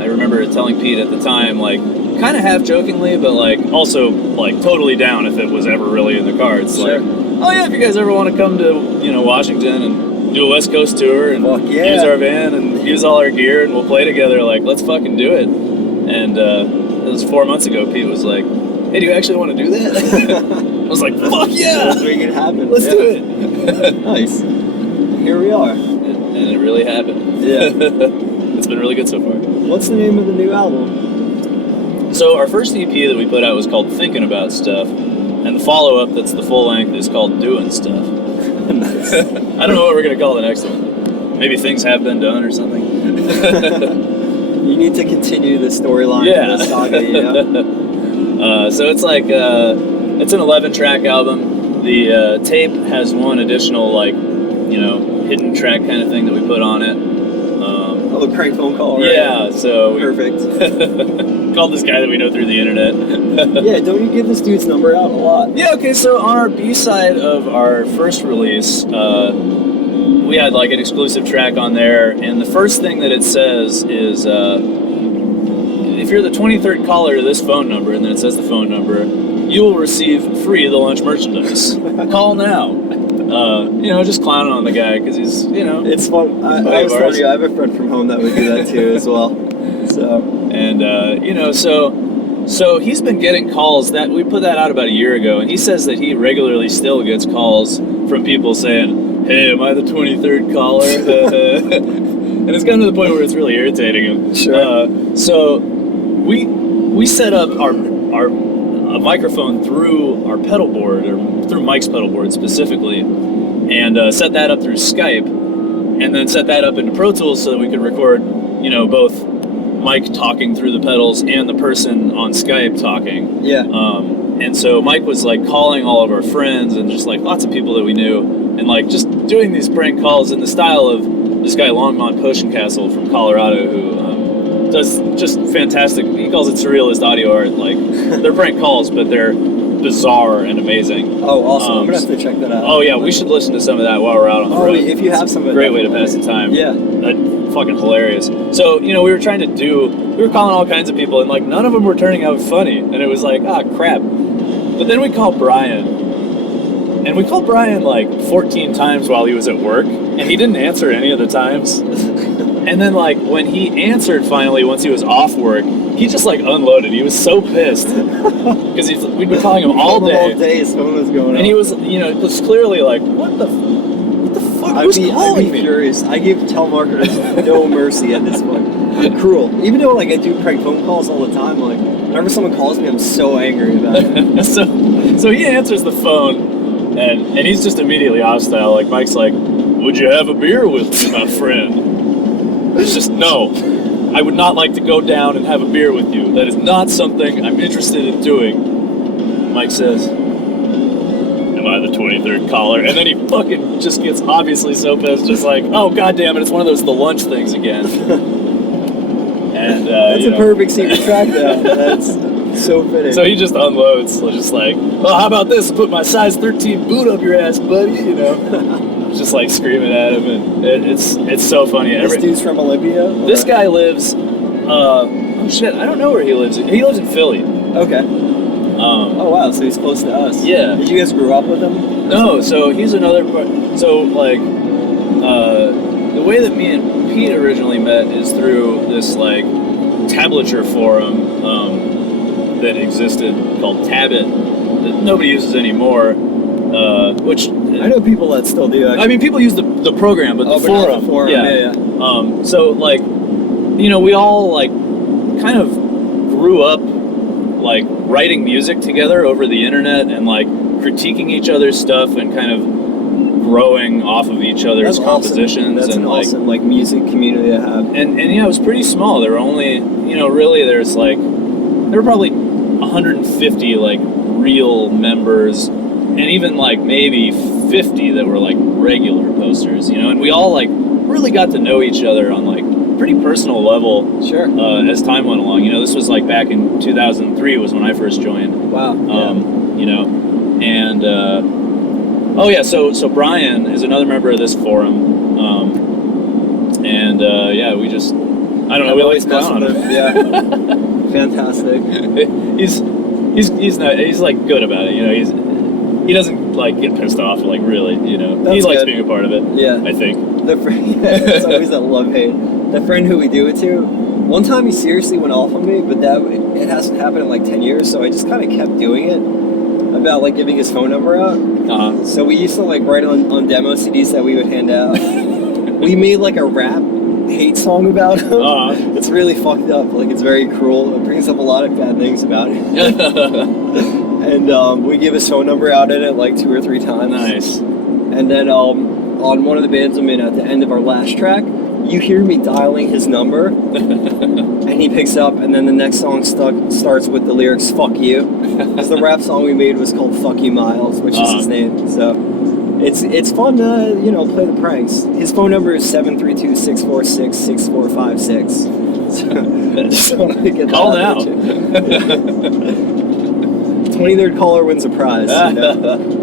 I remember telling Pete at the time, like, kind of half jokingly, but like also like totally down if it was ever really in the cards. Sure. Like, oh yeah, if you guys ever want to come to, you know, Washington and do a West Coast tour and use our van and use all our gear and we'll play together, like, let's fucking do it. And it was 4 months ago. Pete was like, hey, do you actually want to do that? I was like, fuck yeah, let's make it happen. Let's do it. Nice. Here we are. And it really happened. Yeah. It's been really good so far. What's the name of the new album? So our first EP that we put out was called Thinking About Stuff, and the follow-up that's the full length is called Doing Stuff. Nice. I don't know what we're going to call the next one. Maybe Things Have Been Done or something. You need to continue the storyline of the saga, you know? So it's like, it's an 11-track album. The tape has one additional, like, you know, hidden track kind of thing that we put on it. Oh, the prank phone call, right? Yeah, so Perfect. called this guy that we know through the internet. Yeah, don't you give this dude's number out a lot? Yeah, okay, so on our B-side of our first release, we had like an exclusive track on there, and the first thing that it says is, if you're the 23rd caller to this phone number, and then it says the phone number, you will receive free the lunch merchandise. Call now. Just clowning on the guy, because he's, It's fun. I was telling you, I have a friend from home that would do that too as well. So. And, so he's been getting calls that we put that out about a year ago, and he says that he regularly still gets calls from people saying, "Hey, am I the 23rd caller?" And it's gotten to the point where it's really irritating him. Sure. So we set up our microphone through our pedal board, or through Mike's pedal board specifically, and set that up through Skype, and then set that up into Pro Tools so that we could record, both Mike talking through the pedals and the person on Skype talking. Yeah. And so Mike was like calling all of our friends and just like lots of people that we knew, and like just doing these prank calls in the style of this guy Longmont Potioncastle from Colorado, who does just fantastic. He calls it surrealist audio art. Like they're prank calls, but they're bizarre and amazing. Oh, awesome! I'm gonna have to check that out. Oh yeah, we should listen to some of that while we're out on the road. If you have some of it, great way to pass the time. Yeah. Fucking hilarious. So, we were calling all kinds of people, and like none of them were turning out funny, and it was like, crap. But then we called Brian, and we called Brian like 14 times while he was at work, and he didn't answer any of the times. And then like when he answered finally, once he was off work, he just like unloaded. He was so pissed because we'd been calling him all day. All day, his phone was going and he was, it was clearly like, what the fuck? I'd be furious. I give telemarketers no mercy at this point. I'm cruel. Even though like I do prank phone calls all the time, like whenever someone calls me, I'm so angry about it. so he answers the phone, and he's just immediately hostile. Like Mike's like, "Would you have a beer with me, my friend?" It's just no. I would not like to go down and have a beer with you. That is not something I'm interested in doing. Mike says, "Am I the 23rd caller?" And then he fucking just gets obviously so pissed, just like, "Oh god damn it, it's one of those the lunch things again." And that's a perfect secret track though. That's so fitting. So he just unloads, just like, "Well, how about this? Put my size 13 boot up your ass, buddy," just like screaming at him, and it's so funny. This dude's from Olympia? Or? This guy lives, oh shit, I don't know where he lives. He lives in Philly. Okay. Oh wow, so he's close to us. Yeah. Did you guys grow up with him? No, so he's another part. So like, the way that me and Pete originally met is through this like tablature forum that existed called Tabit that nobody uses anymore. Which I know people that still do. Actually. I mean, people use the program, but the forum. Not the forum. Yeah. So like, we all like kind of grew up like writing music together over the internet and like critiquing each other's stuff and kind of growing off of each other's compositions. That's and an awesome like music community to have. And it was pretty small. There were only, really there were probably 150 like real members, and even like maybe 50 that were like regular posters, and we all like really got to know each other on like pretty personal level. Sure. As time went along, this was like back in 2003 was when I first joined. Wow. And so Brian is another member of this forum, we just, I don't know, we always mess on him. Yeah. Fantastic. He's like good about it, he doesn't like get pissed off, like really, That's he likes good. being a part of it. Yeah. I think. It's always that love-hate. The friend who we do it to, one time he seriously went off on me, but it hasn't happened in like 10 years, so I just kind of kept doing it, about like giving his phone number out. Uh-huh. So we used to like write on demo CDs that we would hand out. We made like a rap hate song about him. Uh-huh. It's really fucked up. Like it's very cruel. It brings up a lot of bad things about him. And we give his phone number out in it like 2 or 3 times. Nice. And then on one of the bands I'm in, at the end of our last track, you hear me dialing his number, and he picks up, and then the next song starts with the lyrics, "Fuck you." Because the rap song we made was called "Fuck You Miles," which is his name. So It's fun to, you know, play the pranks. His phone number is 732-646-6456. So, just want to get Call that now. out there. 23rd caller wins a prize. You know?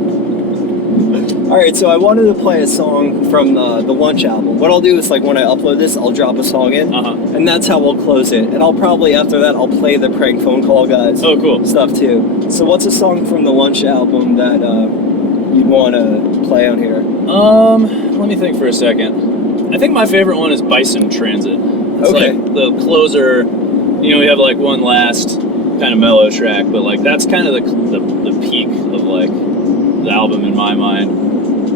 All right, so I wanted to play a song from the Lunch album. What I'll do is, like, when I upload this, I'll drop a song in, and that's how we'll close it. And I'll probably, after that, I'll play the prank phone call guys. Oh, cool. Stuff, too. So what's a song from the Lunch album that you'd want to play on here? Let me think for a second. I think my favorite one is Bison Transit. It's Okay. like the closer, you know, we have like one last kind of mellow track, but like that's kind of the peak of like the album in my mind.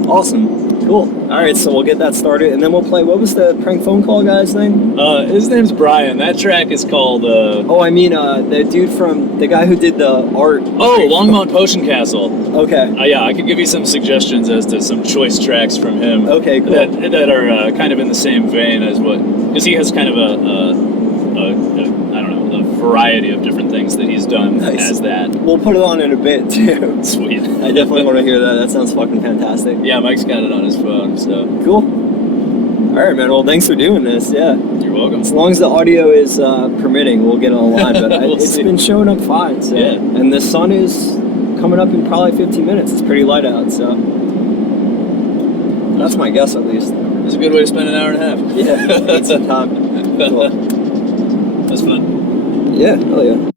Awesome. Cool. All right, so we'll get that started, and then we'll play. What was the prank phone call guy's name? His name's Brian. That track is called. Oh, I mean, the dude from the guy who did the art. Oh, Longmont Potion Castle. Okay. Yeah, I could give you some suggestions as to some choice tracks from him. Okay, cool. That are kind of in the same vein as what, because he has kind of a I don't know, a variety of different things that he's done as that. We'll put it on in a bit too. Sweet. I definitely want to hear that. That sounds fucking fantastic. Yeah, Mike's got it on his phone, so. Cool. All right, man. Well, thanks for doing this. Yeah. You're welcome. As long as the audio is permitting, we'll get online. But it's see. been showing up fine. So. Yeah. And the sun is coming up in probably 15 minutes. It's pretty light out, so that's my guess at least. It's a good way to spend an hour and a half. Yeah. That's some time. Cool. That's fun. Yeah. Hell yeah.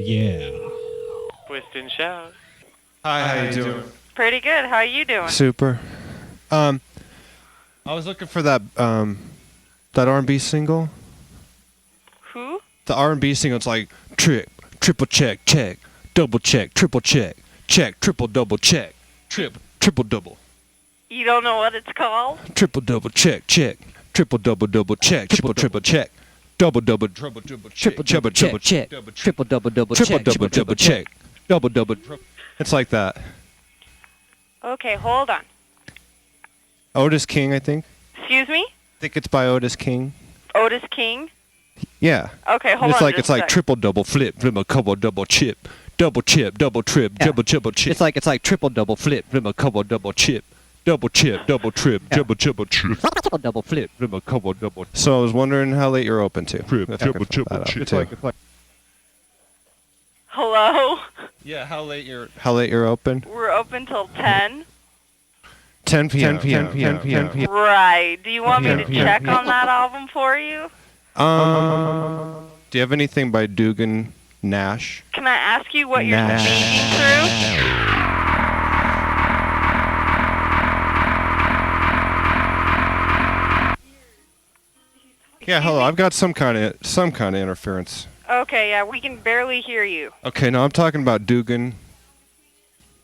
Yeah. Twist and shout. Hi, how you doing? Pretty good. How are you doing? Super. I was looking for that that R&B single. Who? The R&B single. It's like triple check, double check, triple check, triple double check, triple double. You don't know what it's called? Triple double check, triple double check, triple check, double triple check, triple check, triple double check, double. It's like that. Okay, hold on. Otis King, I think. Excuse me? I think it's by Otis King. Otis King? Yeah. Okay, hold It's on. like just it's a like sec. triple double flip, a couple double chip, double trip, double chip. It's like triple double flip, a couple double chip, double trip, double chip. double flip. A couple double. So I was wondering how late you're open to. Triple chip. It's like Hello? yeah. How late you're open? We're open till 10? 10 p.m. Right. Do you want me to check on that album for you? Do you have anything by Dugan Nash? Can I ask you what you're speaking through? Yeah, hello. I've got some kind of interference. Okay, yeah, we can barely hear you. Okay, no, I'm talking about Dugan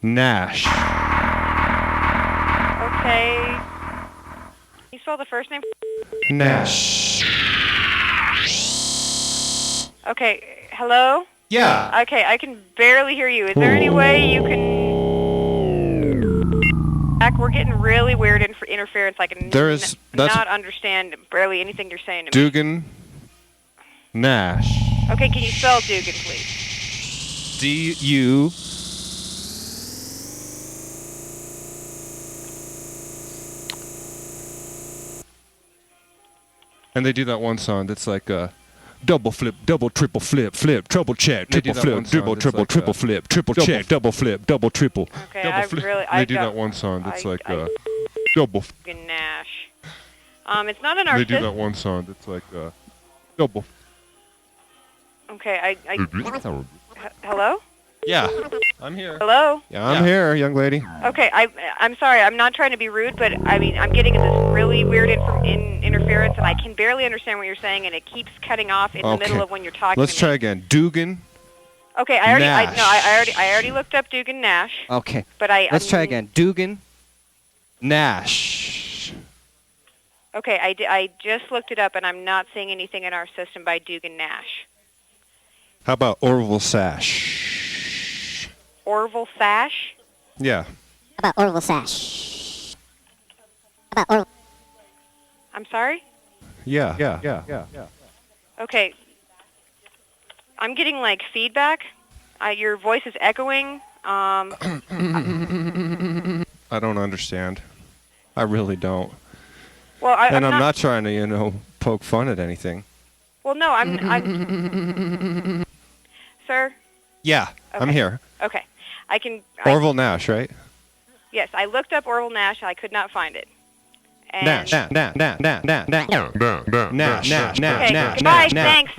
Nash. Okay. Can you spell the first name? Nash. Okay, hello? Yeah. Okay, I can barely hear you. Is there any way you can... We're getting really weird interference. I can not understand barely anything you're saying to me. Dugan Nash. Okay, can you spell Dugan, please? D-U... And they do that one song that's like double flip, double triple flip, triple check, triple flip, triple flip, triple check, double flip, double triple. Okay, double flip. They do that one song that's like double. Dugan Nash. It's not in our They do system. that one song that's like double. Okay, hello? Yeah, I'm here. Hello? Yeah, I'm here, young lady. Okay, I'm sorry. I'm not trying to be rude, but I mean, I'm getting this really weird interference, and I can barely understand what you're saying, and it keeps cutting off in the middle of when you're talking. Let's try again. Dugan. Okay, I already looked up Dugan Nash. Okay. But Let's try again. Dugan Nash. Okay, I just looked it up, and I'm not seeing anything in our system by Dugan Nash. How about Orville Sash? Orville Sash? Yeah. How about Orville Sash? How about Orville? I'm sorry? Yeah. Okay. I'm getting, like, feedback. Your voice is echoing. I don't understand. I really don't. Well, I'm not trying to, poke fun at anything. Well, no, I'm Sir? Yeah, Okay. I'm here. Okay. Orville Nash, right? Yes, I looked up Orville Nash, and I could not find it. And Nash. Okay, goodbye, thanks.